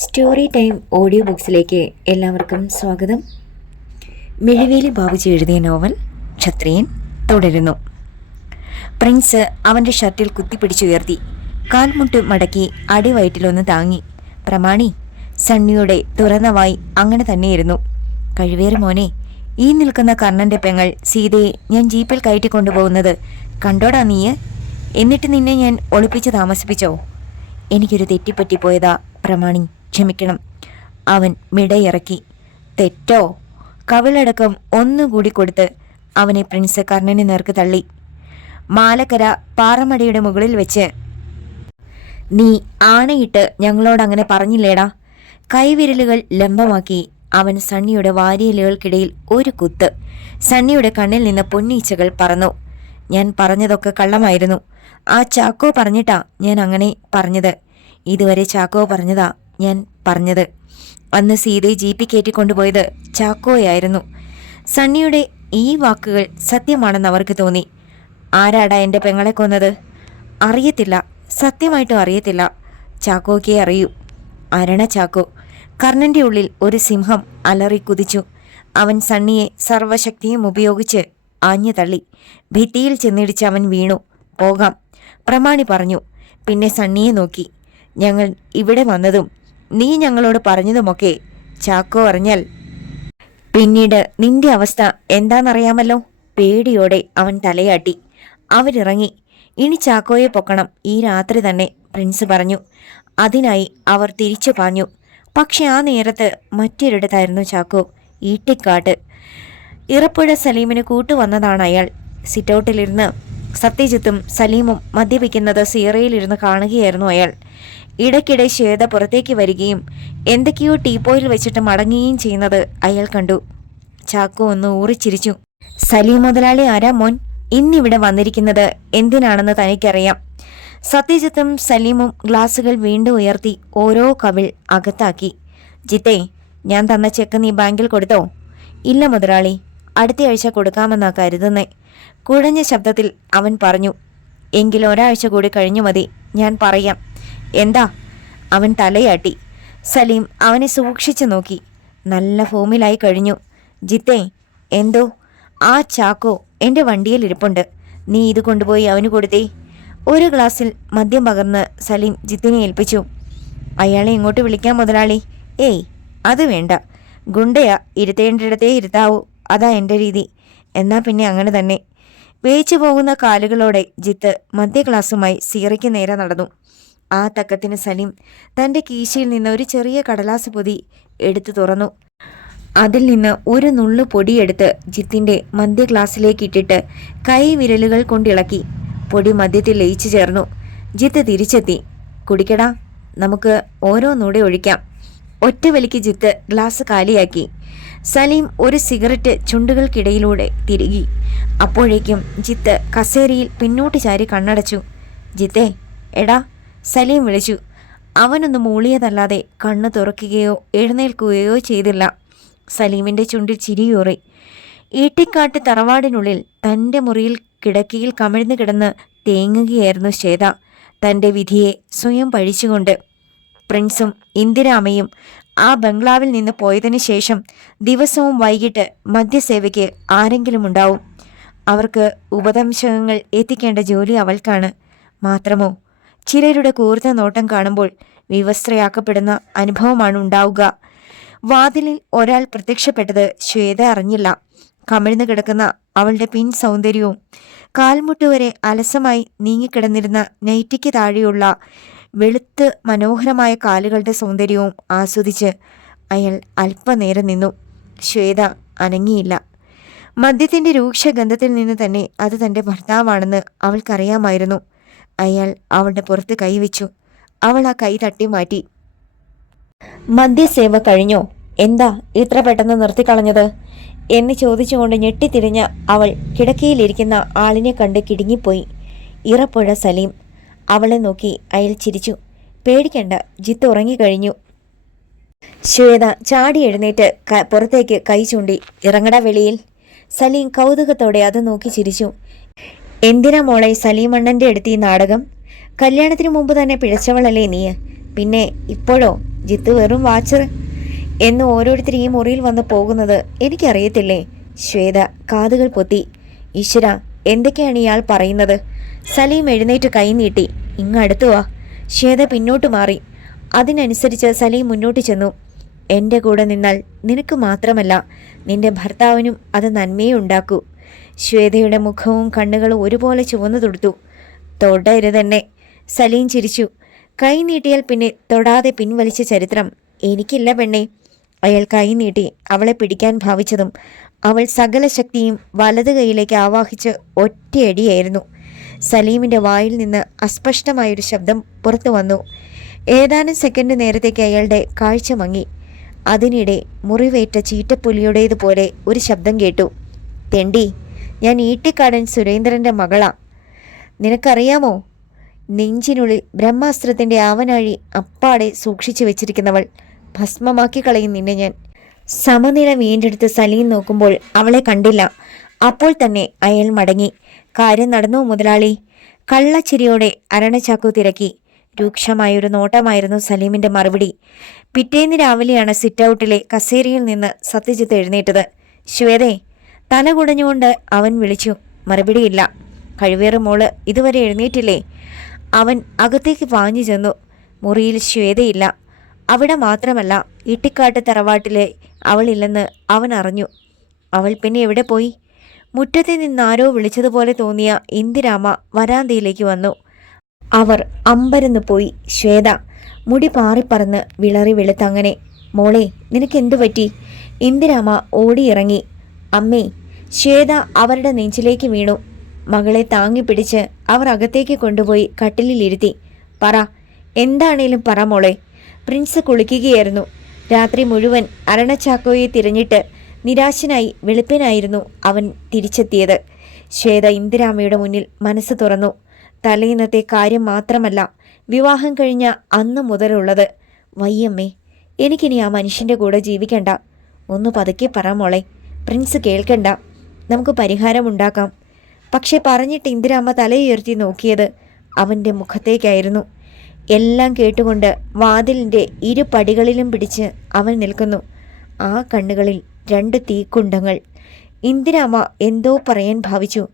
Story time audio ബുക്സിലേക്ക് എല്ലാവർക്കും സ്വാഗതം. മിഴിവേലി ബാബുജി എഴുതിയ നോവൽ ക്ഷത്രിയൻ തുടരുന്നു. പ്രിൻസ് അവന്റെ ഷർട്ടിൽ കുത്തിപ്പിടിച്ചുയർത്തി കാൽമുട്ട് മടക്കി അടിവയറ്റിലൊന്ന് താങ്ങി. പ്രമാണി സണ്ണിയുടെ തുറന്ന വായി അങ്ങനെ തന്നെയിരുന്നു. കഴിവേറി മോനെ ഈ നിൽക്കുന്ന കർണന്റെ പെങ്ങൾ സീതയെ ഞാൻ ജീപ്പിൽ കയറ്റിക്കൊണ്ടുപോകുന്നത് കണ്ടോടാ നീയ്? എന്നിട്ട് നിന്നെ ഞാൻ ഒളിപ്പിച്ച് താമസിപ്പിച്ചോ? എനിക്കൊരു തെറ്റിപ്പറ്റിപ്പോയതാ പ്രമാണി. ക്ഷമിക്കണം. അവൻ മിടയിറക്കി. തെറ്റോ? കവിളടക്കം ഒന്നുകൂടി കൊടുത്ത് അവനെ പ്രിൻസ് കർണന് നേർക്ക് തള്ളി. മാലക്കര പാറമടയുടെ മുകളിൽ വെച്ച് നീ ആണയിട്ട് ഞങ്ങളോട് അങ്ങനെ പറഞ്ഞില്ലേടാ? കൈവിരലുകൾ ലംബമാക്കി അവൻ സണ്ണിയുടെ വാരിയലുകൾക്കിടയിൽ ഒരു കുത്ത്. സണ്ണിയുടെ കണ്ണിൽ നിന്ന് പൊന്നീച്ചകൾ പറന്നു. ഞാൻ പറഞ്ഞതൊക്കെ കള്ളമായിരുന്നു. ആ ചാക്കോ പറഞ്ഞിട്ടാ ഞാൻ അങ്ങനെ പറഞ്ഞത്. ഇതുവരെ ചാക്കോ പറഞ്ഞതാ. ഞാൻ പറഞ്ഞത്. അന്ന് സീതയെ ജീപ്പി കയറ്റിക്കൊണ്ടുപോയത് ചാക്കോയായിരുന്നു. സണ്ണിയുടെ ഈ വാക്കുകൾ സത്യമാണെന്ന് അവർക്ക് തോന്നി. ആരാടാ എന്റെ പെങ്ങളെ കൊന്നത്? അറിയത്തില്ല. സത്യമായിട്ടും അറിയത്തില്ല. ചാക്കോക്കേ അറിയൂ. അരണ ചാക്കോ കർണന്റെ ഉള്ളിൽ ഒരു സിംഹം അലറി കുതിച്ചു. അവൻ സണ്ണിയെ സർവശക്തിയും ഉപയോഗിച്ച് ആഞ്ഞു തള്ളി. ഭിത്തിയിൽ ചെന്നിടിച്ച് അവൻ വീണു. പോകാം. പ്രമാണി പറഞ്ഞു. പിന്നെ സണ്ണിയെ നോക്കി. ഞങ്ങൾ ഇവിടെ വന്നതും നീ ഞങ്ങളോട് പറഞ്ഞതുമൊക്കെ ചാക്കോ അറിഞ്ഞാൽ. പിന്നീട് നിന്റെ അവസ്ഥ എന്താണെന്നറിയാമല്ലോ? പേടിയോടെ അവൻ തലയാട്ടി. അവരിറങ്ങി. ഇനി ചാക്കോയെ പൊക്കണം. ഈ രാത്രി തന്നെ പ്രിൻസ് പറഞ്ഞു. അതിനായി അവർ തിരിച്ചു പാഞ്ഞു. പക്ഷെ ആ നേരത്ത് മറ്റൊരിടത്തായിരുന്നു ചാക്കോ. ഈട്ടിക്കാട്ട്. ഇറപ്പുഴ സലീമിന് കൂട്ടുവന്നതാണ് അയാൾ. സിറ്റൗട്ടിലിരുന്ന് സത്യജിത്തും സലീമും മദ്യപിക്കുന്നത് സീറയിലിരുന്ന് കാണുകയായിരുന്നു അയാൾ. ഇടയ്ക്കിടെ ശ്വേത പുറത്തേക്ക് വരികയും എന്തൊക്കെയോ ടീപ്പോയിൽ വെച്ചിട്ട് മടങ്ങുകയും ചെയ്യുന്നത് അയാൾ കണ്ടു. ചാക്കോ ഒന്ന് ഊറിച്ചിരിച്ചു. സലീം മുതലാളി ആരാ മോൻ? ഇന്നിവിടെ വന്നിരിക്കുന്നത് എന്തിനാണെന്ന് തനിക്കറിയാം. സത്യജിത്തും സലീമും ഗ്ലാസുകൾ വീണ്ടും ഉയർത്തി ഓരോ കവിൾ അകത്താക്കി. ജിത്തേ ഞാൻ തന്ന ചെക്ക് നീ ബാങ്കിൽ കൊടുത്തോ? ഇല്ല മുതലാളി അടുത്തയാഴ്ച കൊടുക്കാമെന്നാ കരുതുന്നേ. കുഴഞ്ഞ ശബ്ദത്തിൽ അവൻ പറഞ്ഞു എങ്കിൽ ഒരാഴ്ച കൂടി കഴിഞ്ഞു മതി ഞാൻ പറയാം. എന്താ? അവൻ തലയാട്ടി. സലീം അവനെ സൂക്ഷിച്ചു നോക്കി. നല്ല ഫോമിലായി കഴിഞ്ഞു. ജിത്തേ എന്തോ? ആ ചാക്കോ എന്റെ വണ്ടിയിൽ ഇരിപ്പുണ്ട്. നീ ഇത് കൊണ്ടുപോയി അവന് കൊടുത്തേ. ഒരു ഗ്ലാസ്സിൽ മദ്യം പകർന്ന് സലീം ജിത്തിനെ ഏൽപ്പിച്ചു. അയാളെ ഇങ്ങോട്ട് വിളിക്കാൻ മുതലാളി. ഏയ് അത് വേണ്ട. ഗുണ്ടയാ ഇരുത്തേണ്ടിടത്തേ ഇരുത്താവൂ. അതാ എന്റെ രീതി. എന്നാ പിന്നെ അങ്ങനെ തന്നെ. വേച്ചു പോകുന്ന കാലുകളോടെ ജിത്ത് മദ്യഗ്ലാസുമായി സീറയ്ക്ക് നേരെ നടന്നു. ആ തക്കത്തിന് സലീം തന്റെ കീശയിൽ നിന്ന് ഒരു ചെറിയ കടലാസ് പൊതി എടുത്തു തുറന്നു. അതിൽ നിന്ന് ഒരു നുള്ളു പൊടിയെടുത്ത് ജിത്തിന്റെ മദ്യ ഗ്ലാസ്സിലേക്ക് ഇട്ടിട്ട് കൈ വിരലുകൾ കൊണ്ടിളക്കി പൊടി മദ്യത്തിൽ ലയിച്ചു ചേർന്നു. ജിത്ത് തിരിച്ചെത്തി. കുടിക്കടാ നമുക്ക് ഓരോന്നൂടെ ഒഴിക്കാം. ഒറ്റ വലിക്ക് ജിത്ത് ഗ്ലാസ് കാലിയാക്കി. സലീം ഒരു സിഗരറ്റ് ചുണ്ടുകൾക്കിടയിലൂടെ തിരുകി. അപ്പോഴേക്കും ജിത്ത് കസേരയിൽ പിന്നോട്ട് ചാരി കണ്ണടച്ചു. ജിത്തേ എടാ സലീം വിളിച്ചു. അവനൊന്ന് മൂളിയതല്ലാതെ കണ്ണ് തുറക്കുകയോ എഴുന്നേൽക്കുകയോ ചെയ്തില്ല. സലീമിന്റെ ചുണ്ടിൽ ചിരിയൂറി ഈട്ടിക്കാട്ട് തറവാടിനുള്ളിൽ തന്റെ മുറിയിൽ കിടക്കയിൽ കമിഴ്ന്നു കിടന്ന് തേങ്ങുകയായിരുന്നു ശ്വേത. തന്റെ വിധിയെ സ്വയം പഴിച്ചുകൊണ്ട്. പ്രിൻസും ഇന്ദിരാമയും ആ ബംഗ്ലാവിൽ നിന്ന് പോയതിനു ശേഷം ദിവസവും വൈകിട്ട് മദ്യസേവയ്ക്ക് ആരെങ്കിലും ഉണ്ടാവും അവർക്ക് ഉപദംശകങ്ങൾ എത്തിക്കേണ്ട ജോലി അവൾക്കാണ്. മാത്രമോ ചിലരുടെ കൂർത്ത നോട്ടം കാണുമ്പോൾ വിവസ്ത്രയാക്കപ്പെടുന്ന അനുഭവമാണ് ഉണ്ടാവുക. വാതിലിൽ ഒരാൾ പ്രത്യക്ഷപ്പെട്ടത് ശ്വേത അറിഞ്ഞില്ല. കമിഴ്ന്നു കിടക്കുന്ന അവളുടെ പിൻ സൗന്ദര്യവും കാൽമുട്ട് വരെ അലസമായി നീങ്ങിക്കിടന്നിരുന്ന നൈറ്റിക്ക് താഴെയുള്ള വെളുത്ത് മനോഹരമായ കാലുകളുടെ സൗന്ദര്യവും ആസ്വദിച്ച് അയാൾ അല്പനേരം നിന്നു. ശ്വേത അനങ്ങിയില്ല. മദ്യത്തിന്റെ രൂക്ഷ ഗന്ധത്തിൽ നിന്ന് തന്നെ അത് തന്റെ ഭർത്താവാണെന്ന് അവൾക്കറിയാമായിരുന്നു. അയാൾ അവളുടെ പുറത്ത് കൈവച്ചു. അവൾ ആ കൈ തട്ടി മാറ്റി. മദ്യസേവ കഴിഞ്ഞോ? എന്താ ഇത്ര പെട്ടെന്ന് നിർത്തിക്കളഞ്ഞത്? എന്ന് ചോദിച്ചുകൊണ്ട് ഞെട്ടിത്തിരിഞ്ഞ അവൾ കിടക്കയിലിരിക്കുന്ന ആളിനെ കണ്ട് കിടുങ്ങിപ്പോയി. ഇറപ്പുഴ സലീം അവളെ നോക്കി അയാൾ ചിരിച്ചു. പേടിക്കണ്ട ജിത്ത് ഉറങ്ങിക്കഴിഞ്ഞു. ശ്വേത ചാടി എഴുന്നേറ്റ് പുറത്തേക്ക് കൈ ചൂണ്ടി ഇറങ്ങട വെളിയിൽ. സലീം കൗതുകത്തോടെ അത് നോക്കി ചിരിച്ചു. എന്തിനാ മോളെ സലീമണ്ണന്റെ അടുത്ത് ഈ നാടകം? കല്യാണത്തിന് മുമ്പ് തന്നെ പിഴച്ചവളല്ലേ നീ? പിന്നെ ഇപ്പോഴോ? ജിത്ത് വെറും വാച്ചർ എന്ന് ഓരോരുത്തർ ഈ മുറിയിൽ വന്ന് പോകുന്നത് എനിക്കറിയത്തില്ലേ? ശ്വേത കാതുകൾ പൊത്തി. ഈശ്വര എന്തൊക്കെയാണ് ഇയാൾ പറയുന്നത്? സലീം എഴുന്നേറ്റ് കൈ നീട്ടി. ഇങ്ങടുത്തു വാ. ശ്വേത പിന്നോട്ട് മാറി. അതിനനുസരിച്ച് സലീം മുന്നോട്ട് ചെന്നു. എന്റെ കൂടെ നിന്നാൽ നിനക്ക് മാത്രമല്ല നിന്റെ ഭർത്താവിനും അത് നന്മയെ ഉണ്ടാക്കൂ. ശ്വേതയുടെ മുഖവും കണ്ണുകളും ഒരുപോലെ ചുവന്നു തൊടുത്തു. തൊടരുതെന്നെ. സലീം ചിരിച്ചു. കൈ നീട്ടിയാൽ പിന്നെ തൊടാതെ പിൻവലിച്ച ചരിത്രം. എനിക്കില്ല പെണ്ണേ. അയാൾ കൈ നീട്ടി അവളെ പിടിക്കാൻ ഭാവിച്ചതും അവൾ സകല ശക്തിയും വലത് കൈയിലേക്ക് ആവാഹിച്ച് ഒറ്റയടിയായിരുന്നു. സലീമിന്റെ വായിൽ നിന്ന് അസ്പഷ്ടമായൊരു ശബ്ദം പുറത്തു വന്നു. ഏതാനും സെക്കൻഡ് നേരത്തേക്ക് അയാളുടെ കാഴ്ച മങ്ങി. അതിനിടെ മുറിവേറ്റ ചീറ്റപ്പുലിയുടേതുപോലെ ഒരു ശബ്ദം കേട്ടു. തെണ്ടി ഞാൻ ഈട്ടിക്കാടൻ സുരേന്ദ്രന്റെ മകളാ. നിനക്കറിയാമോ? നെഞ്ചിനുള്ളിൽ ബ്രഹ്മാസ്ത്രത്തിന്റെ ആവനാഴി അപ്പാടെ സൂക്ഷിച്ചു വെച്ചിരിക്കുന്നവൾ ഭസ്മമാക്കി കളയും നിന്നെ ഞാൻ. സമനില വീണ്ടെടുത്ത് സലീം നോക്കുമ്പോൾ അവളെ കണ്ടില്ല. അപ്പോൾ തന്നെ അയാൾ മടങ്ങി. കാര്യം നടന്നു മുതലാളി? കള്ളച്ചിരിയോടെ അരണച്ചാക്കു തിരക്കി. രൂക്ഷമായൊരു നോട്ടമായിരുന്നു സലീമിന്റെ മറുപടി. പിറ്റേന്ന് രാവിലെയാണ് സിറ്റൗട്ടിലെ കസേരയിൽ നിന്ന് സത്യജിത്ത് എഴുന്നേറ്റത്. ശ്വേതേ തല കുടഞ്ഞുകൊണ്ട് അവൻ വിളിച്ചു. മറുപടിയില്ല. കഴിവേറ് മോൾ ഇതുവരെ എഴുന്നേറ്റില്ലേ? അവൻ അകത്തേക്ക് പാഞ്ഞു ചെന്നു. മുറിയിൽ ശ്വേതയില്ല. അവിടെ മാത്രമല്ല ഇട്ടിക്കാട്ട് തറവാട്ടിലെ അവളില്ലെന്ന് അവൻ അറിഞ്ഞു. അവൾ പിന്നെ എവിടെ പോയി? മുറ്റത്ത് നിന്നാരോ വിളിച്ചതുപോലെ തോന്നിയ ഇന്ദിരാമ വരാന്തയിലേക്ക് വന്നു. അവർ അമ്പരന്ന് പോയി ശ്വേത മുടി പാറിപ്പറന്ന് വിളറി വെളുത്തങ്ങനെ മോളെ നിനക്കെന്തു പറ്റി? ഇന്ദിരാമ ഓടിയിറങ്ങി അമ്മേ ശ്വേത അവരുടെ നെഞ്ചിലേക്ക് വീണു. മകളെ താങ്ങിപ്പിടിച്ച് അവർ അകത്തേക്ക് കൊണ്ടുപോയി കട്ടിലിലിരുത്തി പറ എന്താണേലും പറ മോളെ. പ്രിൻസ് കുളിക്കുകയായിരുന്നു. രാത്രി മുഴുവൻ അരണച്ചാക്കോയെ തിരഞ്ഞിട്ട് നിരാശനായി വെളുപ്പിനായിരുന്നു അവൻ തിരിച്ചെത്തിയത്. ശ്വേത ഇന്ദിരാമയുടെ മുന്നിൽ മനസ്സ് തുറന്നു. തലേന്നത്തെ കാര്യം മാത്രമല്ല വിവാഹം കഴിഞ്ഞ അന്ന് മുതലുള്ളത്. വയ്യമ്മേ എനിക്കിനി ആ മനുഷ്യന്റെ കൂടെ ജീവിക്കണ്ട. ഒന്ന് പതുക്കെ പറ മോളെ. പ്രിൻസ് കേൾക്കണ്ട. നമുക്ക് പരിഹാരമുണ്ടാക്കാം പക്ഷെ പറഞ്ഞിട്ട് ഇന്ദിരാമ്മ തലയുയർത്തി നോക്കിയത് അവന്റെ മുഖത്തേക്കായിരുന്നു. എല്ലാം കേട്ടുകൊണ്ട് വാതിലിന്റെ ഇരു പടികളിലും പിടിച്ച് അവൻ നിൽക്കുന്നു. ആ കണ്ണുകളിൽ രണ്ട് തീക്കുണ്ടങ്ങൾ. ഇന്ദിരാമ്മ എന്തോ പറയാൻ ഭാവിച്ചു.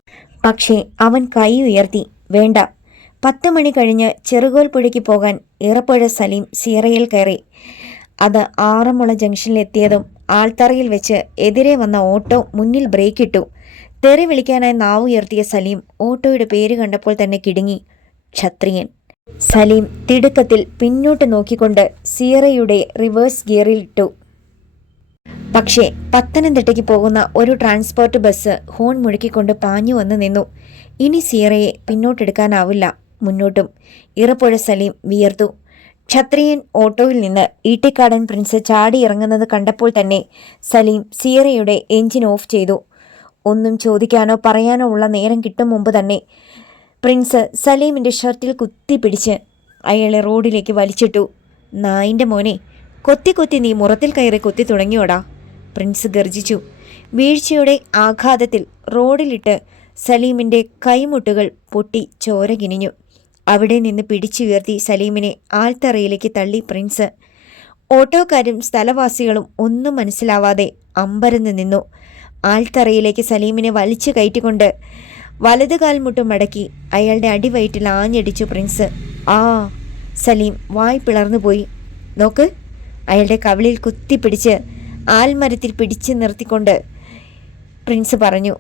പക്ഷേ അവൻ കൈ ഉയർത്തി വേണ്ട. പത്ത് മണി കഴിഞ്ഞ് ചെറുകോൽപ്പുഴയ്ക്ക് പോകാൻ ഇറപ്പുഴ സലീം സീറയിൽ കയറി. അത് ആറന്മുള ജംഗ്ഷനിലെത്തിയതും ആൾത്തറയിൽ വെച്ച് എതിരെ വന്ന ഓട്ടോ മുന്നിൽ ബ്രേക്കിട്ടു തെറി വിളിക്കാനായി നാവ് ഉയർത്തിയ സലീം ഓട്ടോയുടെ പേര് കണ്ടപ്പോൾ തന്നെ കിടുങ്ങി. ക്ഷത്രിയൻ. സലീം തിടുക്കത്തിൽ പിന്നോട്ട് നോക്കിക്കൊണ്ട് സീറയുടെ റിവേഴ്സ് ഗിയറിലിട്ടു പക്ഷേ പത്തനംതിട്ടയ്ക്ക് പോകുന്ന ഒരു ട്രാൻസ്പോർട്ട് ബസ് ഹോൺ മുഴക്കിക്കൊണ്ട് പാഞ്ഞു വന്ന് നിന്നു. ഇനി സീറയെ പിന്നോട്ടെടുക്കാനാവില്ല. മുന്നോട്ടും. ഇറപ്പുഴ സലീം വിയർത്തു. ക്ഷത്രിയൻ ഓട്ടോയിൽ നിന്ന് ഈട്ടിക്കാടൻ പ്രിൻസ് ചാടി ഇറങ്ങുന്നത് കണ്ടപ്പോൾ തന്നെ സലീം സീറയുടെ എഞ്ചിൻ ഓഫ് ചെയ്തു. ഒന്നും ചോദിക്കാനോ പറയാനോ ഉള്ള നേരം കിട്ടും മുമ്പ് തന്നെ പ്രിൻസ് സലീമിന്റെ ഷർട്ടിൽ കുത്തിപ്പിടിച്ച് അയാളെ റോഡിലേക്ക് വലിച്ചിട്ടു. നായിന്റെ മോനെ കൊത്തി കൊത്തി നീ മുറത്തിൽ കയറി കൊത്തി തുടങ്ങിയോടാ. പ്രിൻസ് ഗർജിച്ചു വീഴ്ചയുടെ ആഘാതത്തിൽ റോഡിലിട്ട് സലീമിന്റെ കൈമുട്ടുകൾ പൊട്ടി ചോരകിനിഞ്ഞു അവിടെ നിന്ന് പിടിച്ചുയർത്തി സലീമിനെ ആൽത്തറയിലേക്ക് തള്ളി പ്രിൻസ്. ഓട്ടോക്കാരും സ്ഥലവാസികളും ഒന്നും മനസ്സിലാവാതെ അമ്പരന്ന് നിന്നു. ആൽത്തറയിലേക്ക് സലീമിനെ വലിച്ചു കയറ്റിക്കൊണ്ട് വലത് കാൽമുട്ടും മടക്കി അയാളുടെ അടിവയറ്റിൽ ആഞ്ഞടിച്ചു പ്രിൻസ്. ആ സലീം വായ് പിളർന്നു പോയി നോക്ക്. അയാളുടെ കവിളിൽ കുത്തിപ്പിടിച്ച് ആൽമരത്തിൽ പിടിച്ചു നിർത്തിക്കൊണ്ട് പ്രിൻസ് പറഞ്ഞു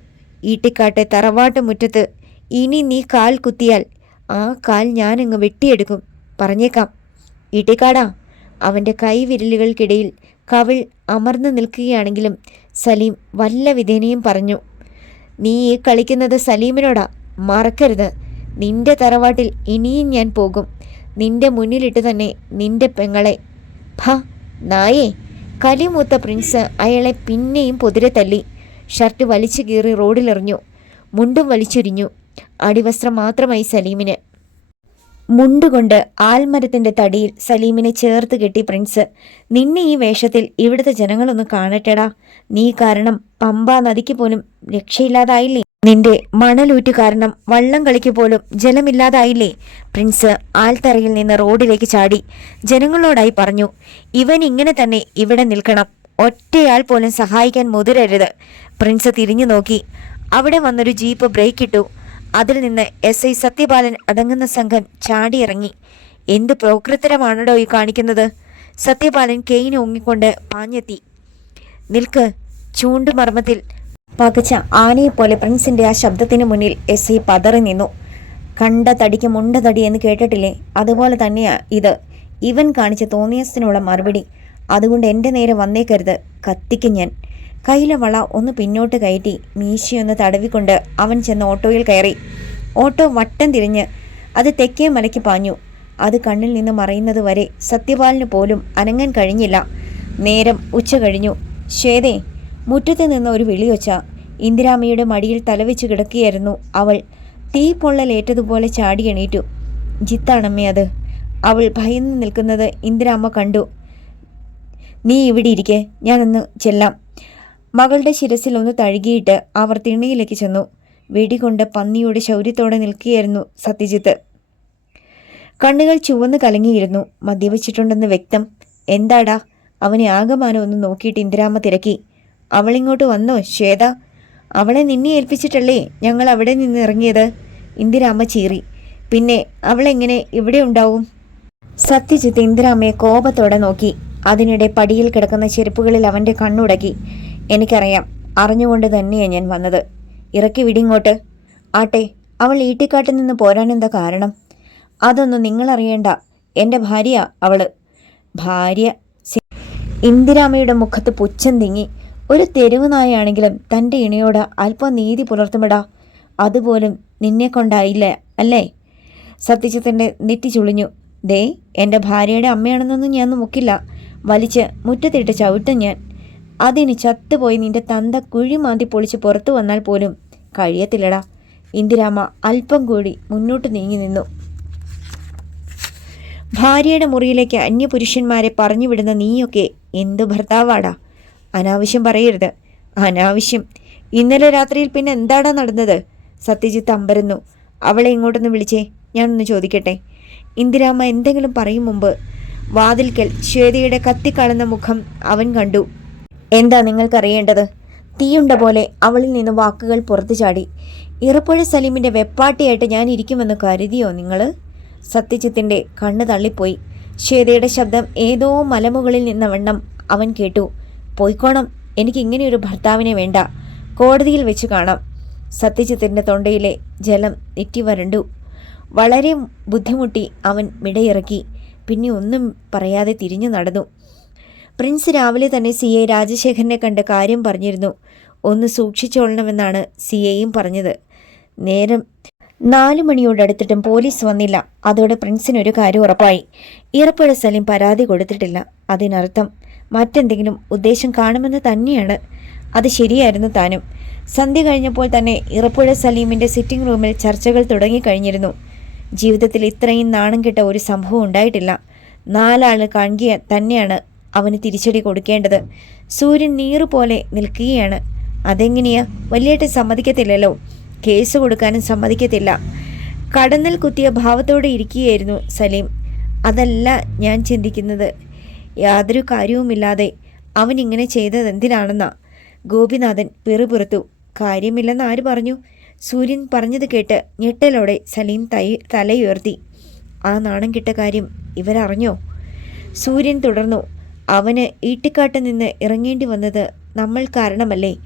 ഈട്ടിക്കാട്ടെ തറവാട്ട് മുറ്റത്ത് ഇനി നീ കാൽ കുത്തിയാൽ ആ കാൽ ഞാനങ്ങ് വെട്ടിയെടുക്കും. പറഞ്ഞേക്കാം. ഈട്ടിക്കാടാ അവന്റെ കൈവിരലുകൾക്കിടയിൽ കവിൾ അമർന്നു നിൽക്കുകയാണെങ്കിലും സലീം വല്ല വിധേനയും പറഞ്ഞു നീ ഈ കളിക്കുന്നത് സലീമിനോടാ മറക്കരുത്. നിന്റെ തറവാട്ടിൽ ഇനിയും ഞാൻ പോകും. നിന്റെ മുന്നിലിട്ട് തന്നെ നിന്റെ പെങ്ങളെ. ഭ നായേ കലിമൂത്ത പ്രിൻസ് അയാളെ പിന്നെയും പൊതിരെ തല്ലി. ഷർട്ട് വലിച്ചു കീറി റോഡിലെറിഞ്ഞു. മുണ്ടും വലിച്ചൊരിഞ്ഞു. അടിവസ്ത്രം മാത്രമായി സലീമിന്. മുണ്ടുകൊണ്ട് ആൽമരത്തിന്റെ തടിയിൽ സലീമിനെ ചേർത്ത് കെട്ടി പ്രിൻസ് നിന്നെ ഈ വേഷത്തിൽ ഇവിടുത്തെ ജനങ്ങളൊന്ന് കാണട്ടെടാ. നീ കാരണം പമ്പാ നദിക്ക് പോലും രക്ഷയില്ലാതായില്ലേ? നിന്റെ മണലൂറ്റു കാരണം വള്ളം കളിക്ക് പോലും ജലമില്ലാതായില്ലേ? പ്രിൻസ് ആൽത്തറയിൽ നിന്ന് റോഡിലേക്ക് ചാടി ജനങ്ങളോടായി പറഞ്ഞു ഇവൻ ഇങ്ങനെ തന്നെ ഇവിടെ നിൽക്കണം. ഒറ്റയാൾ പോലും സഹായിക്കാൻ മുതിരരുത്. പ്രിൻസ് തിരിഞ്ഞു നോക്കി. അവിടെ വന്നൊരു ജീപ്പ് ബ്രേക്ക് ഇട്ടു. അതിൽ നിന്ന് എസ് ഐ സത്യപാലൻ അടങ്ങുന്ന സംഘം ചാടിയിറങ്ങി. എന്ത് പ്രോകൃതരമാണോ ഈ കാണിക്കുന്നത്? സത്യപാലൻ കെയിൻ ഓങ്ങിക്കൊണ്ട് പാഞ്ഞെത്തി. നിൽക്ക്. ചൂണ്ടുമർമ്മത്തിൽ പകച്ച ആനയെപ്പോലെ പ്രിൻസിന്റെ ആ ശബ്ദത്തിന് മുന്നിൽ എസ് ഐ പതറി നിന്നു. കണ്ട തടിക്ക് മുണ്ട തടി എന്ന് കേട്ടിട്ടില്ലേ? അതുപോലെ തന്നെയാ ഇത്. ഇവൻ കാണിച്ച തോന്നിയസിനുള്ള മറുപടി. അതുകൊണ്ട് എന്റെ നേരെ വന്നേക്കരുത്. കത്തിക്കും ഞാൻ. കയ്യിലെ വള ഒന്ന് പിന്നോട്ട് കയറ്റി മീശയൊന്ന് തടവിക്കൊണ്ട് അവൻ ചെന്ന് ഓട്ടോയിൽ കയറി. ഓട്ടോ വട്ടം തിരിഞ്ഞ് അത് തെക്കേ മലയ്ക്ക് പാഞ്ഞു. അത് കണ്ണിൽ നിന്ന് മറയുന്നത് വരെ സത്യപാലിന് പോലും അനങ്ങാൻ കഴിഞ്ഞില്ല. നേരം ഉച്ച കഴിഞ്ഞു. ശ്വേതേ മുറ്റത്ത് നിന്ന് ഒരു വിളിയൊച്ച ഇന്ദിരാമ്മയുടെ മടിയിൽ തലവെച്ച് കിടക്കുകയായിരുന്നു അവൾ. തീ പൊള്ളലേറ്റതുപോലെ ചാടി എണീറ്റു. ജിത്താണമ്മേ അത് അവൾ ഭയന്ന് നിൽക്കുന്നത് ഇന്ദിരാമ്മ കണ്ടു. നീ ഇവിടെ ഇരിക്കെ. ഞാനൊന്ന് ചെല്ലാം മകളുടെ ശിരസിൽ ഒന്ന് തഴുകിയിട്ട് അവർ തിണ്ണയിലേക്ക് ചെന്നു. വെടികൊണ്ട് പന്നിയുടെ ശൗര്യത്തോടെ നിൽക്കുകയായിരുന്നു സത്യജിത്ത്. കണ്ണുകൾ ചുവന്ന് കലങ്ങിയിരുന്നു. മദ്യവച്ചിട്ടുണ്ടെന്ന് വ്യക്തം. എന്താടാ അവനെ ആകമാനം ഒന്ന് നോക്കിയിട്ട് ഇന്ദിരാമ്മ തിരക്കി. അവളിങ്ങോട്ട് വന്നോ ശ്വേത? അവളെ നിന്നെ ഏൽപ്പിച്ചിട്ടല്ലേ ഞങ്ങൾ അവിടെ നിന്ന് ഇറങ്ങിയത്? ഇന്ദിരാമ്മ ചീറി. പിന്നെ അവളെങ്ങനെ ഇവിടെ ഉണ്ടാവും? സത്യജിത്ത് ഇന്ദിരാമ്മയെ കോപത്തോടെ നോക്കി. അതിനിടെ പടിയിൽ കിടക്കുന്ന ചെരുപ്പുകളിൽ അവന്റെ കണ്ണുടക്കി. എനിക്കറിയാം അറിഞ്ഞുകൊണ്ട് തന്നെയാണ് ഞാൻ വന്നത്. ഇറക്കി വിടിങ്ങോട്ട്. ആട്ടെ അവൾ ഈട്ടിക്കാട്ടിൽ നിന്ന് പോരാനെന്താ കാരണം? അതൊന്നും നിങ്ങളറിയേണ്ട. എന്റെ ഭാര്യ അവൾ. ഭാര്യ? ഇന്ദിരാമയുടെ മുഖത്ത് പുച്ഛം തിങ്ങി. ഒരു തെരുവ് നായയാണെങ്കിലും തന്റെ ഇണയോട് അല്പം നീതി പുലർത്തുമിടാ. അതുപോലും നിന്നെ കൊണ്ടായില്ല അല്ലേ? സത്യജിത്തിന്റെ നെറ്റി ചുളിഞ്ഞു. ദേ എന്റെ ഭാര്യയുടെ അമ്മയാണെന്നൊന്നും ഞാൻ മുക്കില്ല വലിച്ച് മുറ്റത്തിട്ട് ചവിട്ടും ഞാൻ. അതിന് ചത്തുപോയി നിന്റെ തന്ത കുഴി മാന്തി പൊളിച്ച് പുറത്തു വന്നാൽ പോലും കഴിയത്തില്ലടാ. ഇന്ദിരാമ അല്പം കൂടി മുന്നോട്ട് നീങ്ങി നിന്നു. ഭാര്യയുടെ മുറിയിലേക്ക് അന്യപുരുഷന്മാരെ പറഞ്ഞുവിടുന്ന നീയൊക്കെ എന്തു ഭർത്താവാടാ? അനാവശ്യം പറയരുത്. അനാവശ്യം. ഇന്നലെ രാത്രിയിൽ പിന്നെ എന്താടാ നടന്നത്? സത്യജിത്ത് അമ്പരന്നു. അവളെ ഇങ്ങോട്ടൊന്ന് വിളിച്ചേ. ഞാനൊന്ന് ചോദിക്കട്ടെ. ഇന്ദിരാമ്മ എന്തെങ്കിലും പറയും മുമ്പ് വാതിൽക്കൽ ശ്വേതയുടെ കത്തിക്കളന്ന മുഖം അവൻ കണ്ടു. എന്താ നിങ്ങൾക്കറിയേണ്ടത്? തീയുണ്ട പോലെ അവളിൽ നിന്ന് വാക്കുകൾ പുറത്തു ചാടി. ഇറപ്പുഴ സലീമിന്റെ വെപ്പാട്ടിയായിട്ട് ഞാൻ ഇരിക്കുമെന്ന് കരുതിയോ നിങ്ങൾ സത്യജിത്തിന്റെ കണ്ണ് തള്ളിപ്പോയി. ശ്വേതയുടെ ശബ്ദം ഏതോ മലമുകളിൽ നിന്ന വണ്ണം അവൻ കേട്ടു. പോയിക്കോണം. എനിക്ക് ഇങ്ങനെയൊരു ഭർത്താവിനെ വേണ്ട. കോടതിയിൽ വെച്ച് കാണാം. സത്യജിത്തിന്റെ തൊണ്ടയിലെ ജലം നെറ്റി വരണ്ടു. വളരെ ബുദ്ധിമുട്ടി അവൻ മിടയിറക്കി. പിന്നെ ഒന്നും പറയാതെ തിരിഞ്ഞു നടന്നു. പ്രിൻസ് രാവിലെ തന്നെ സി എ രാജശേഖരനെ കണ്ട് കാര്യം പറഞ്ഞിരുന്നു. ഒന്ന് സൂക്ഷിച്ചോളണമെന്നാണ് സി എയും പറഞ്ഞത്. നേരം നാലു മണിയോടടുത്തിട്ടും പോലീസ് വന്നില്ല. അതോടെ പ്രിൻസിനൊരു കാര്യം ഉറപ്പായി. ഇറപ്പുഴ സലീം പരാതി കൊടുത്തിട്ടില്ല. അതിനർത്ഥം മറ്റെന്തെങ്കിലും ഉദ്ദേശം കാണുമെന്ന് തന്നെയാണ്. അത് ശരിയായിരുന്നു താനും. സന്ധ്യ കഴിഞ്ഞപ്പോൾ തന്നെ ഇറപ്പുഴ സലീമിന്റെ സിറ്റിംഗ് റൂമിൽ ചർച്ചകൾ തുടങ്ങിക്കഴിഞ്ഞിരുന്നു. ജീവിതത്തിൽ ഇത്രയും നാണം കിട്ട ഒരു സംഭവം ഉണ്ടായിട്ടില്ല. നാലാൾ കാണുക തന്നെയാണ് അവന് തിരിച്ചടി കൊടുക്കേണ്ടത്. സൂര്യൻ നീറുപോലെ നിൽക്കുകയാണ്. അതെങ്ങനെയാ? വലിയേട്ടൻ സമ്മതിക്കത്തില്ലല്ലോ. കേസ് കൊടുക്കാനും സമ്മതിക്കത്തില്ല. കടന്നൽ കുത്തിയ ഭാവത്തോടെ ഇരിക്കുകയായിരുന്നു സലീം. അതല്ല ഞാൻ ചിന്തിക്കുന്നത്. യാതൊരു കാര്യവുമില്ലാതെ അവൻ ഇങ്ങനെ ചെയ്തത് എന്തിനാണെന്നാ ഗോപിനാഥൻ പിറുപിറുത്തു കാര്യമില്ലെന്ന് ആര് പറഞ്ഞു? സൂര്യൻ പറഞ്ഞത് കേട്ട് ഞെട്ടലോടെ സലീം തൈ തലയുയർത്തി. ആ നാണം കിട്ട കാര്യം ഇവരറിഞ്ഞോ? സൂര്യൻ തുടർന്നു. അവന് ഈട്ടിക്കാട്ട് നിന്ന് ഇറങ്ങേണ്ടി വന്നത് നമ്മൾ കാരണമല്ലേ?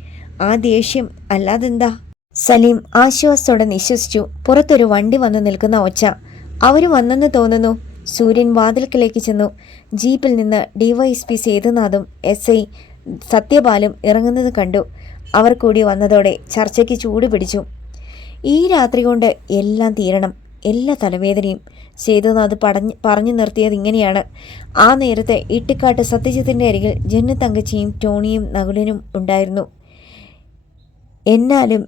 ആ ദേഷ്യം അല്ലാതെന്താ? സലീം ആശ്വാസത്തോടെ നിശ്വസിച്ചു. പുറത്തൊരു വണ്ടി വന്ന് നിൽക്കുന്ന ഒച്ച. അവർ വന്നെന്ന് തോന്നുന്നു. സൂര്യൻ വാതിൽക്കലേക്ക് ചെന്നു. ജീപ്പിൽ നിന്ന് ഡിവൈഎസ്പി സേതുനാഥും എസ് ഐ സത്യപാലും ഇറങ്ങുന്നത് കണ്ടു. അവർ കൂടി വന്നതോടെ ചർച്ചയ്ക്ക് ചൂട് പിടിച്ചു. ഈ രാത്രി കൊണ്ട് എല്ലാം തീരണം. എല്ലാ തലവേദനയും സേതുനാഥ് പടഞ്ഞ് പറഞ്ഞു നിർത്തിയത് ഇങ്ങനെയാണ്. ആ നേരത്തെ ഇട്ടിക്കാട്ട് സത്യജിത്തിന്റെ അരികിൽ ജന്നു തങ്കച്ചിയും ടോണിയും നകുലനും ഉണ്ടായിരുന്നു. എന്നാലും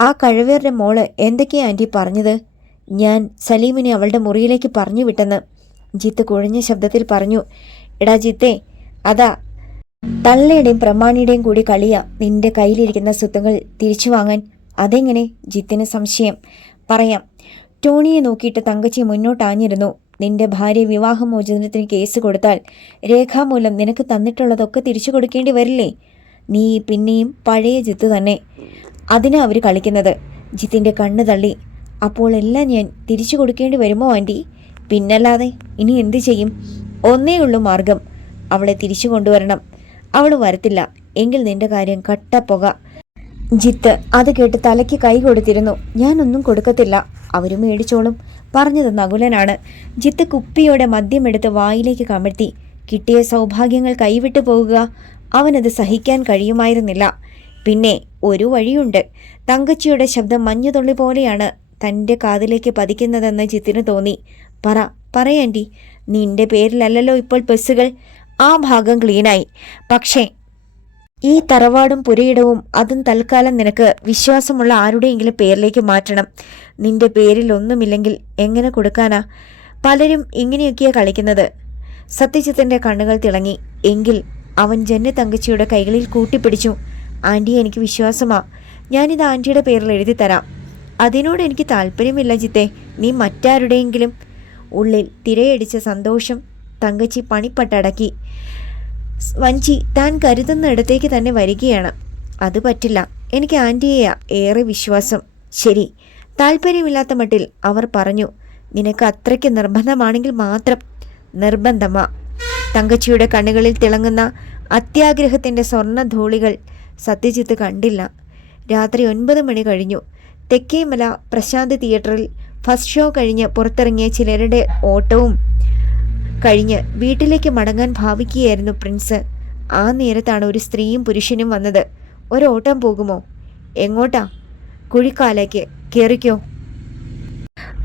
ആ കഴിവേറിന്റെ മോൾ എന്തൊക്കെയാ ആന്റി പറഞ്ഞത്? ഞാൻ സലീമിനെ അവളുടെ മുറിയിലേക്ക് പറഞ്ഞു വിട്ടെന്ന്. ജിത്ത് കുഴഞ്ഞ ശബ്ദത്തിൽ പറഞ്ഞു എടാ ജിത്തേ അതാ. തള്ളയുടെയും പ്രമാണിയുടെയും കൂടി കളിയാ. നിന്റെ കയ്യിലിരിക്കുന്ന സ്വത്തുകൾ തിരിച്ചു വാങ്ങാൻ. അതെങ്ങനെ? ജിത്തിന് സംശയം. പറയാം. ടോണിയെ നോക്കിയിട്ട് തങ്കച്ചി മുന്നോട്ടാഞ്ഞിരുന്നു. നിന്റെ ഭാര്യ വിവാഹമോചനത്തിന് കേസ് കൊടുത്താൽ രേഖാമൂലം നിനക്ക് തന്നിട്ടുള്ളതൊക്കെ തിരിച്ചു കൊടുക്കേണ്ടി വരില്ലേ? നീ പിന്നെയും പഴയ ജിത്ത് തന്നെ. അതിനാ അവർ കളിക്കുന്നത്. ജിത്തിന്റെ കണ്ണ് തള്ളി. അപ്പോൾ എല്ലാം ഞാൻ തിരിച്ചു കൊടുക്കേണ്ടി വരുമോ ആന്റി പിന്നല്ലാതെ ഇനി എന്തു ചെയ്യും? ഒന്നേ ഉള്ളൂ മാർഗം. അവളെ തിരിച്ചു കൊണ്ടുവരണം. അവൾ വരത്തില്ല. എങ്കിൽ നിന്റെ കാര്യം കട്ടപ്പുക ജിത്ത് അത് കേട്ട് തലയ്ക്ക് കൈ കൊടുത്തിരുന്നു. ഞാനൊന്നും കൊടുക്കത്തില്ല. അവരും മേടിച്ചോളും. പറഞ്ഞത് നകുലനാണ്. ജിത്ത് കുപ്പിയോടെ മദ്യമെടുത്ത് വായിലേക്ക് കമഴ്ത്തി. കിട്ടിയ സൗഭാഗ്യങ്ങൾ കൈവിട്ടു പോകുക അവനത് സഹിക്കാൻ കഴിയുമായിരുന്നില്ല. പിന്നെ ഒരു വഴിയുണ്ട്. തങ്കച്ചിയുടെ ശബ്ദം മഞ്ഞുതുള്ളി പോലെയാണ്. തന്റെ കാതിലേക്ക് പതിക്കുന്നതെന്ന് ജിത്തിന് തോന്നി. പറ പറയണ്ടി നിന്റെ പേരിലല്ലല്ലോ ഇപ്പോൾ ബസ്സുകൾ. ആ ഭാഗം ക്ലീനായി. പക്ഷേ ഈ തറവാടും പുരയിടവും അതും തൽക്കാലം നിനക്ക് വിശ്വാസമുള്ള ആരുടെയെങ്കിലും പേരിലേക്ക് മാറ്റണം. നിന്റെ പേരിൽ ഒന്നുമില്ലെങ്കിൽ എങ്ങനെ കൊടുക്കാനാ? പലരും ഇങ്ങനെയൊക്കെയാ കളിക്കുന്നത്. സത്യജിത്തിന്റെ കണ്ണുകൾ തിളങ്ങി. എങ്കിൽ അവൻ ജന്ന തങ്കച്ചിയുടെ കൈകളിൽ കൂട്ടിപ്പിടിച്ചു. ആന്റി എനിക്ക് വിശ്വാസമാ. ഞാനിത് ആന്റിയുടെ പേരിൽ എഴുതി തരാം അതിനോട് എനിക്ക് താല്പര്യമില്ല ജിത്തെ. നീ മറ്റാരുടെയെങ്കിലും ഉള്ളിൽ തിരയടിച്ച സന്തോഷം തങ്കച്ചി പണിപ്പട്ടടക്കി വഞ്ചി താൻ കരുതുന്നിടത്തേക്ക് തന്നെ വരികയാണ്. അത് പറ്റില്ല. എനിക്ക് ആന്റിയെയാ ഏറെ വിശ്വാസം. ശരി. താല്പര്യമില്ലാത്ത മട്ടിൽ അവർ പറഞ്ഞു നിനക്ക് അത്രയ്ക്ക് നിർബന്ധമാണെങ്കിൽ മാത്രം നിർബന്ധമാ. തങ്കച്ചിയുടെ കണ്ണുകളിൽ തിളങ്ങുന്ന അത്യാഗ്രഹത്തിന്റെ സ്വർണ ധൂളികൾ സത്യജിത്ത് കണ്ടില്ല. രാത്രി ഒൻപത് മണി കഴിഞ്ഞു. തെക്കേമല പ്രശാന്ത് തിയേറ്ററിൽ ഫസ്റ്റ് ഷോ കഴിഞ്ഞ് പുറത്തിറങ്ങിയ ചിലരുടെ ഓട്ടവും കഴിഞ്ഞ് വീട്ടിലേക്ക് മടങ്ങാൻ ഭാവിക്കുകയായിരുന്നു പ്രിൻസ്. ആ നേരത്താണ് ഒരു സ്ത്രീയും പുരുഷനും വന്നത്. ഒരോട്ടം പോകുമോ? എങ്ങോട്ടാ? കുഴിക്കാലേക്ക് കയറിക്കോ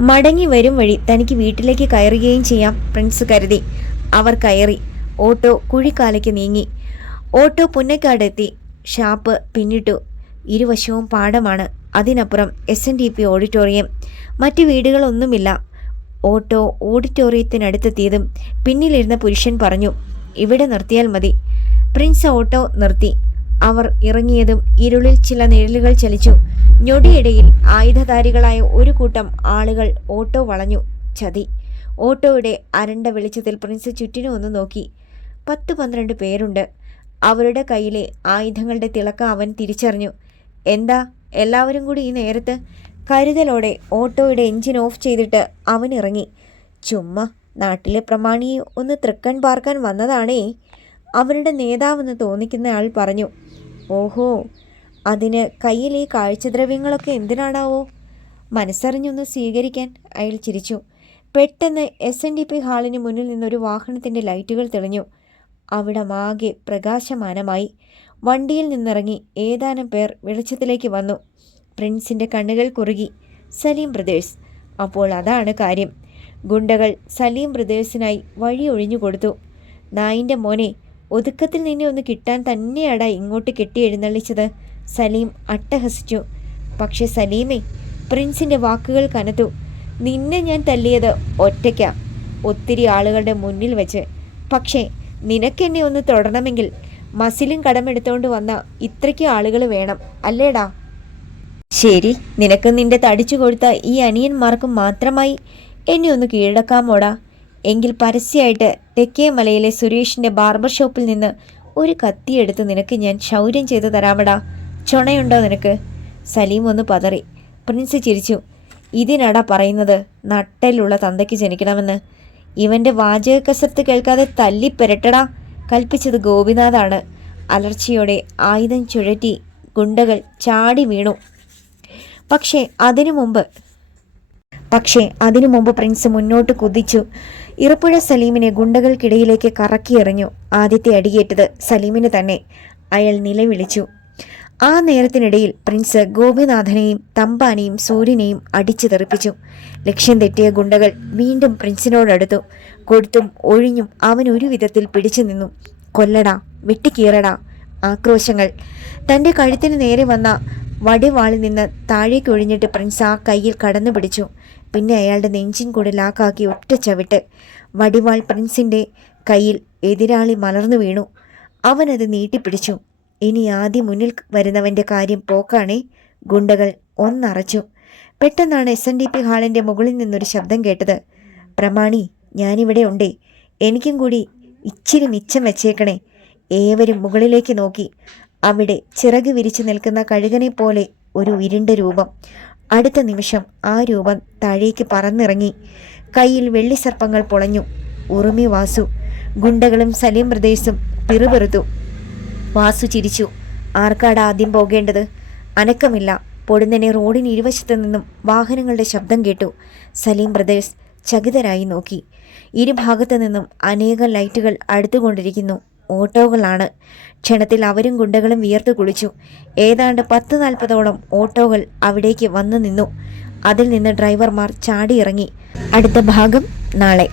മടങ്ങി വരും വഴി തനിക്ക് വീട്ടിലേക്ക് കയറുകയും ചെയ്യാം പ്രിൻസ് കരുതി. അവർ കയറി. ഓട്ടോ കുഴിക്കാലേക്ക് നീങ്ങി. ഓട്ടോ പുന്നക്കാടെത്തി. ഷാപ്പ് പിന്നിട്ടു. ഇരുവശവും പാടമാണ്. അതിനപ്പുറം S N D P auditorium. മറ്റ് വീടുകളൊന്നുമില്ല. ഓട്ടോ ഓഡിറ്റോറിയത്തിനടുത്തെത്തിയതും പിന്നിലിരുന്ന പുരുഷൻ പറഞ്ഞു ഇവിടെ നിർത്തിയാൽ മതി. പ്രിൻസ് ഓട്ടോ നിർത്തി. അവർ ഇറങ്ങിയതും ഇരുളിൽ ചില നിഴലുകൾ ചലിച്ചു. ഞൊടിയിടയിൽ ആയുധധാരികളായ ഒരു കൂട്ടം ആളുകൾ ഓട്ടോ വളഞ്ഞു ചതി. ഓട്ടോയുടെ അരണ്ട വെളിച്ചത്തിൽ പ്രിൻസ് ചുറ്റിനും ഒന്ന് നോക്കി. പത്ത് പന്ത്രണ്ട് പേരുണ്ട്. അവരുടെ കയ്യിലെ ആയുധങ്ങളുടെ തിളക്കം അവൻ തിരിച്ചറിഞ്ഞു. എന്താ? എല്ലാവരും കൂടി ഈ നേരത്ത് കരുതലോടെ ഓട്ടോയുടെ എഞ്ചിൻ ഓഫ് ചെയ്തിട്ട് അവൻ ഇറങ്ങി ചുമ്മാ നാട്ടിലെ പ്രമാണിയെ ഒന്ന് തൃക്കൺ പാർക്കാൻ വന്നതാണേ. അവരുടെ നേതാവെന്ന് തോന്നിക്കുന്ന ആൾ പറഞ്ഞു ഓഹോ അതിന് കയ്യിൽ ഈ കാഴ്ചദ്രവ്യങ്ങളൊക്കെ എന്തിനാണാവോ? മനസ്സറിഞ്ഞൊന്ന് സ്വീകരിക്കാൻ അയാൾ ചിരിച്ചു. പെട്ടെന്ന് എസ് എൻ ഡി പി ഹാളിന് മുന്നിൽ നിന്നൊരു വാഹനത്തിന്റെ ലൈറ്റുകൾ തെളിഞ്ഞു. അവിടമാകെ പ്രകാശമാനമായി. വണ്ടിയിൽ നിന്നിറങ്ങി ഏതാനും പേർ വെളിച്ചത്തിലേക്ക് വന്നു. പ്രിൻസിന്റെ കണ്ണുകൾ കുറുകി. സലീം ബ്രദേഴ്സ്. അപ്പോൾ അതാണ് കാര്യം. ഗുണ്ടകൾ സലീം ബ്രദേഴ്സിനായി വഴി ഒഴിഞ്ഞു കൊടുത്തു. നായിന്റെ മോനെ ഒതുക്കത്തിൽ നിന്നെ ഒന്ന് കിട്ടാൻ തന്നെയാടാ ഇങ്ങോട്ട് കെട്ടി എഴുന്നള്ളിച്ചത്. സലീം അട്ടഹസിച്ചു. പക്ഷേ സലീമേ പ്രിൻസിന്റെ വാക്കുകൾ കനത്തു. നിന്നെ ഞാൻ തല്ലിയത് ഒറ്റയ്ക്കാം. ഒത്തിരി ആളുകളുടെ മുന്നിൽ വെച്ച്. പക്ഷേ നിനക്കെന്നെ ഒന്ന് തൊടണമെങ്കിൽ മസിലും കടമെടുത്തോണ്ട് വന്ന ഇത്രയ്ക്ക് ആളുകൾ വേണം. അല്ലേടാ? ശരി നിനക്ക് നിന്റെ തടിച്ചു കൊടുത്ത ഈ അനിയന്മാർക്കും മാത്രമായി എന്നെ ഒന്ന് കീഴടക്കാമോടാ? എങ്കിൽ പരസ്യമായിട്ട് തെക്കേ മലയിലെ സുരേഷിന്റെ ബാർബർ ഷോപ്പിൽ നിന്ന് ഒരു കത്തിയെടുത്ത് നിനക്ക് ഞാൻ ശൗര്യം ചെയ്തു തരാമടാ. ചൊണയുണ്ടോ നിനക്ക്? സലീം ഒന്ന് പതറി. പ്രിൻസ് ചിരിച്ചു. ഇതിനടാ പറയുന്നത്? നട്ടലുള്ള തന്തയ്ക്ക് ജനിക്കണമെന്ന്. ഇവന്റെ വാചക കസർത്ത് കേൾക്കാതെ തല്ലിപ്പെരട്ടടാ. കൽപ്പിച്ചത് ഗോപിനാഥാണ്. അലർച്ചയോടെ ആയുധം ചുഴറ്റി ഗുണ്ടകൾ ചാടി വീണു. പക്ഷേ അതിനു മുമ്പ് പക്ഷേ അതിനു മുമ്പ് പ്രിൻസ് മുന്നോട്ട് കുതിച്ചു. ഇറപ്പുഴ സലീമിനെ ഗുണ്ടകൾക്കിടയിലേക്ക് കറക്കിയെറിഞ്ഞു ആദ്യത്തെ അടിയേറ്റത് സലീമിന് തന്നെ. അയാൾ നിലവിളിച്ചു. ആ നേരത്തിനിടയിൽ പ്രിൻസ് ഗോപിനാഥനെയും തമ്പാനെയും സൂര്യനെയും അടിച്ചു തെറിപ്പിച്ചു. ലക്ഷ്യം തെറ്റിയ ഗുണ്ടകൾ വീണ്ടും പ്രിൻസിനോടടുത്തു. കൊടുത്തും ഒഴിഞ്ഞും അവൻ ഒരു വിധത്തിൽ പിടിച്ചു നിന്നു. കൊല്ലടാ വെട്ടിക്കീറടാ ആക്രോശങ്ങൾ. തന്റെ കഴുത്തിന് നേരെ വന്ന വടിവാളിൽ നിന്ന് താഴേക്ക് ഒഴിഞ്ഞിട്ട് പ്രിൻസ് ആ കയ്യിൽ കടന്നു പിടിച്ചു. പിന്നെ അയാളുടെ നെഞ്ചിൻ കൂടെ ലാക്കാക്കി ഒറ്റ ചവിട്ട്. വടിവാൾ പ്രിൻസിന്റെ കയ്യിൽ എതിരാളി മലർന്നു വീണു. അവനത് നീട്ടിപ്പിടിച്ചു. ഇനി ആദ്യം മുന്നിൽ വരുന്നവന്റെ കാര്യം പോക്കാണേ. ഗുണ്ടകൾ ഒന്നറച്ചു. പെട്ടെന്നാണ് എസ് എൻ ഡി പി ഹാളിന്റെ മുകളിൽ നിന്നൊരു ശബ്ദം കേട്ടത്. പ്രമാണി ഞാനിവിടെ ഉണ്ടേ. എനിക്കും കൂടി ഇച്ചിരി മിച്ചം വെച്ചേക്കണേ. ഏവരും മുകളിലേക്ക് നോക്കി. അവിടെ ചിറക് വിരിച്ചു നിൽക്കുന്ന കഴുകനെ പോലെ ഒരു ഇരുണ്ട രൂപം. അടുത്ത നിമിഷം ആ രൂപം താഴേക്ക് പറന്നിറങ്ങി. കയ്യിൽ വെള്ളിസർപ്പങ്ങൾ പൊളഞ്ഞു. ഉറുമി വാസു. ഗുണ്ടകളും സലീം ബ്രദേഴ്സും പിറുപിറുത്തു. വാസു ചിരിച്ചു. ആർക്കാട് ആദ്യം പോകേണ്ടത്? അനക്കമില്ല. പൊടുന്നനെ റോഡിന് ഇരുവശത്തു നിന്നും വാഹനങ്ങളുടെ ശബ്ദം കേട്ടു. സലീം ബ്രദേഴ്സ് ചകിതരായി നോക്കി. ഇരുഭാഗത്തു നിന്നും അനേകം ലൈറ്റുകൾ അടുത്തുകൊണ്ടിരിക്കുന്നു. ഓട്ടോകളാണ്. ക്ഷണത്തിൽ അവരും ഗുണ്ടകളും വിയർത്തു കുളിച്ചു. ഏതാണ്ട് പത്ത് നാൽപ്പതോളം ഓട്ടോകൾ അവിടേക്ക് വന്നു നിന്നു. അതിൽ നിന്ന് ഡ്രൈവർമാർ ചാടിയിറങ്ങി. അടുത്ത ഭാഗം നാളെ.